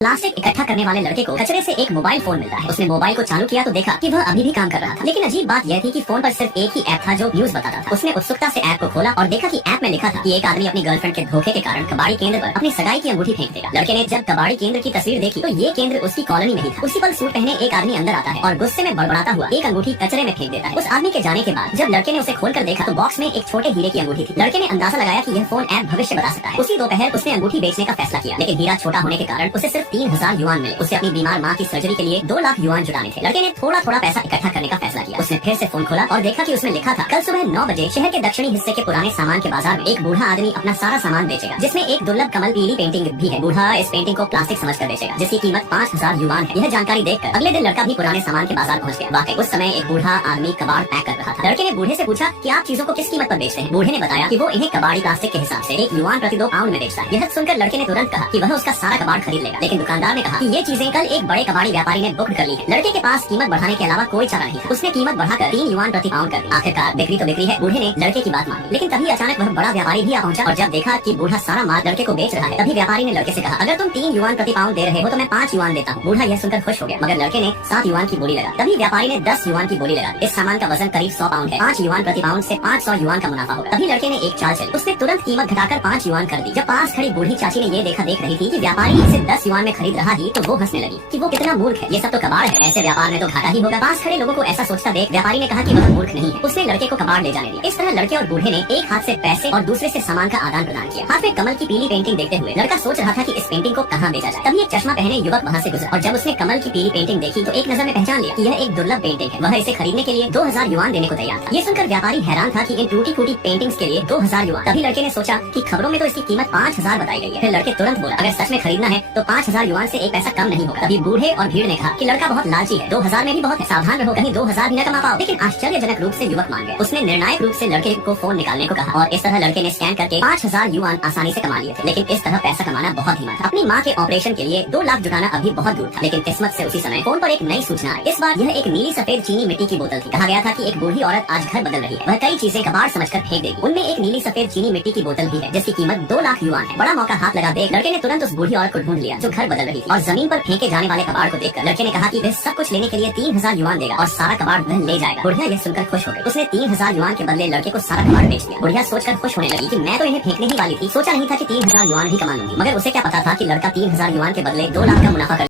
Plastic इकट्ठा करने वाले लड़के को कचरे से एक मोबाइल फोन मिलता है। उसने मोबाइल को चालू किया तो देखा कि वह अभी भी काम कर रहा था, लेकिन अजीब बात यह थी कि फोन पर सिर्फ एक ही ऐप था जो न्यूज बताता था। उसने उत्सुकता से ऐप को खोला और देखा कि ऐप में लिखा था कि एक आदमी अपनी गर्लफ्रेंड के धोखे के कारण कबाड़ी केंद्र पर अपनी सगाई की अंगूठी फेंक देगा। लड़के ने जब कबाड़ी केंद्र की तस्वीर देखी तो ये केंद्र उसकी कॉलोनी में ही था। उसी पल सूट पहने एक आदमी अंदर आता है और गुस्से में बड़बड़ाता हुआ एक अंगूठी कचरे में फेंक देता है। उस आदमी के जाने के बाद जब लड़के ने उसे खोलकर देखा तो बॉक्स में एक छोटे हीरे की अंगूठी थी। लड़के ने अंदाजा लगाया कि यह फोन ऐप भविष्य बता सकता है। उसी दोपहर उसने अंगूठी बेचने का फैसला किया, लेकिन हीरा छोटा होने के कारण उसे सिर्फ 3000 युआन मिले। उसे अपनी बीमार माँ की सर्जरी के लिए 2 लाख युआन जुटाने थे। लड़के ने थोड़ा थोड़ा पैसा इकट्ठा करने का फैसला किया। उसने फिर से फोन खोला और देखा कि उसमें लिखा था कल सुबह 9 बजे शहर के दक्षिणी हिस्से के पुराने सामान के बाजार में एक बूढ़ा आदमी अपना सारा सामान बेचेगा, जिसमें एक दुर्लभ कमल पीली पेंटिंग भी है। बूढ़ा इस पेंटिंग को प्लास्टिक समझकर बेचेगा, जिसकी कीमत 5000 युआन है। यह जानकारी देखकर अगले दिन लड़का भी पुराने सामान के बाजार पहुंच गया। वाकई उस समय एक बूढ़ा आदमी कबाड़ पैक कर रहा था। लड़के ने बूढ़े से पूछा कि आप चीजों को किस कीमत पर बेचते हैं। बूढ़े ने बताया कि वो इन्हें कबाड़ी प्लास्टिक के हिसाब से 1 युआन प्रति 2 पाउंड में बेचता है। यह सुनकर लड़के ने तुरंत कहा कि वह उसका सारा कबाड़ खरीद लेगा, लेकिन दुकानदार ने कहा कि ये चीजें कल एक बड़े कबाड़ी व्यापारी ने बुक कर ली है। लड़के के पास कीमत बढ़ाने के अलावा कोई चारा नहीं था। उसने कीमत बढ़ाकर 3 युआन प्रति पाउंड कर दी। आखिरकार बिक्री तो बिक्री है, बूढ़े ने लड़के की बात मानी। लेकिन तभी अचानक वह बड़ा व्यापारी भी आ पहुंचा और जब देखा कि बूढ़ा सारा माल लड़के को बेच रहा है, तभी व्यापारी ने लड़के से कहा अगर तुम 3 युआन प्रति पाउंड दे रहे हो तो मैं 5 युआन देता हूँ। बूढ़ा यह सुनकर खुश हो गया, मगर लड़के ने 7 युआन की बोली लगा। तभी व्यापारी ने 10 युआन की बोली लगा। इस सामान का वजन करीब 100 पाउंड है। 5 युआन प्रति पाउंड से 500 युआन का मुनाफा होगा। तभी लड़के ने एक चाल चली, उसने तुरंत कीमत घटाकर 5 युआन कर दी। जब पास खड़ी बूढ़ी चाची ने ये देख रही थी कि व्यापारी इसे 10 युआन में खरीद रहा ही, तो वो हंसने लगी कि वो कितना मूर्ख है, ये सब तो कबाड़ है, ऐसे व्यापार में तो घाटा ही होगा। पास खड़े लोगों को ऐसा सोचता देख व्यापारी ने कहा कि वह मूर्ख नहीं है। उसने लड़के को कबाड़ ले जाने दी। इस तरह लड़के और बूढ़े ने एक हाथ से पैसे और दूसरे से सामान का आदान प्रदान किया। हाथ में कमल की पीली पेंटिंग देखते हुए लड़का सोच रहा था कि इस पेंटिंग को कहाँ बेचा जाए। तभी एक चश्मा पहने युवक वहाँ से गुजरा और जब उसने कमल की पीली पेंटिंग देखी तो एक नजर में पहचान लिया कि यह एक दुर्लभ पेंटिंग है। वह इसे खरीदने के लिए 2000 युआन देने को तैयार था। ये सुनकर व्यापारी हैरान था कि इन टूटी फूटी पेंटिंग्स के लिए 2000 युआन। तभी लड़के ने सोचा कि खबरों में तो इसकी कीमत 5000 बताई गई है। फिर लड़के तुरंत बोला अगर सच में खरीदना है तो 5000 युआन से एक पैसा कम नहीं होगा। तभी बूढ़े और भीड़ ने कहा कि लड़का बहुत लालची है, 2000 में भी बहुत है, सावधान रहो कहीं 2000 भी न कमा पाओ। लेकिन आश्चर्यजनक रूप से युवक मान गया। उसने निर्णायक रूप से लड़के को फोन निकालने को कहा और इस तरह लड़के ने स्कैन करके 5000 युआन आसानी से कमा लिए थे। लेकिन इस तरह पैसा कमाना बहुत ही था। अपनी माँ के ऑपरेशन के लिए 2 लाख जुटाना अभी बहुत दूर था, लेकिन किस्मत से उसी समय फोन पर एक नई सूचना आई। इस बार यह एक नीली सफेद चीनी मिट्टी की बोतल थी। कहा गया था कि एक बूढ़ी औरत आज घर बदल रही है, वह कई चीजें कबाड़ समझकर फेंक देगी। उनमें एक नीली सफेद चीनी मिट्टी की बोतल भी है जिसकी कीमत 2 लाख युआन है। बड़ा मौका हाथ लगा देख लड़के ने तुरंत उस बूढ़ी औरत को ढूंढ लिया जो घर बदल रही थी और जमीन पर फेंके जाने वाले कबाड़ को देखकर लड़के ने कहा कि वह सब कुछ लेने के लिए 3000 युआन देगा और सारा कबाड़ वह ले जाएगा। बुढ़िया यह सुनकर खुश हो गई। उसने 3000 युआन के बदले लड़के को सारा कबाड़ बेच दिया। बुढ़िया सोचकर खुश होने लगी कि मैं तो इन्हें फेंकने ही वाली थी, सोचा नहीं था कि 3000 युआन भी कमा लूंगी। मगर उसे क्या पता था कि लड़का 3000 युआन के बदले 2 लाख का मुनाफा कर